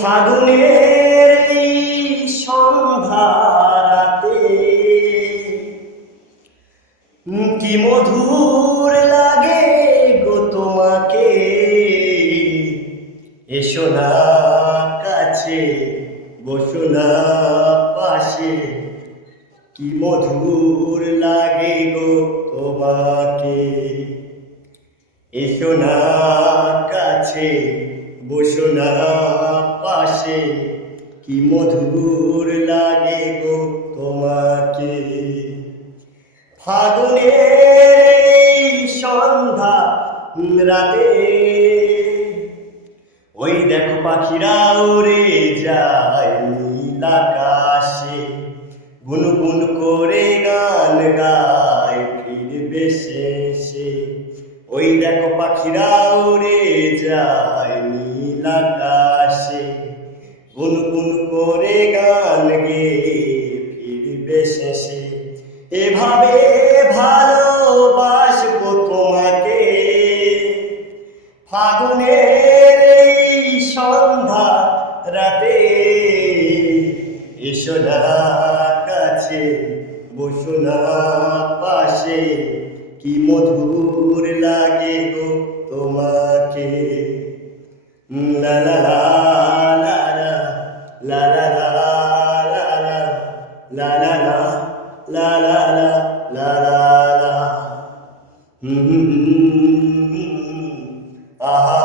ফাগুনের এই সন্ধ্যারাতে কি মধুর লাগে গো তোমাকে। এসো না কাছে, বসো না পাশে, কি মধুর লাগে গো তোমাকে। এসো না কাছে, বসো না পাশে, কি মধুর লাগে গো তোমাকে। ফাগুনের সন্ধ্যা রাতে ওই দেখো পাখিরা উড়ে যায় নীল আকাশে, গুনগুন করে গান গায় ফিরবে শেষে। ওই দেখো পাখিরা উড়ে যায় নীল আকাশে, গুনগুন করে গান গেয়ে ফিরবে শেষে। এভাবে ভালোবাসবো তোমাকে ফাগুনের এই সন্ধ্যা রাতে। এসো না কাছে, বসো না পাশে, কি মধুর লাগে গো তোমাকে। লা লা লা লা লা লা লা লা লা লা লা লা লা লা লা। আহা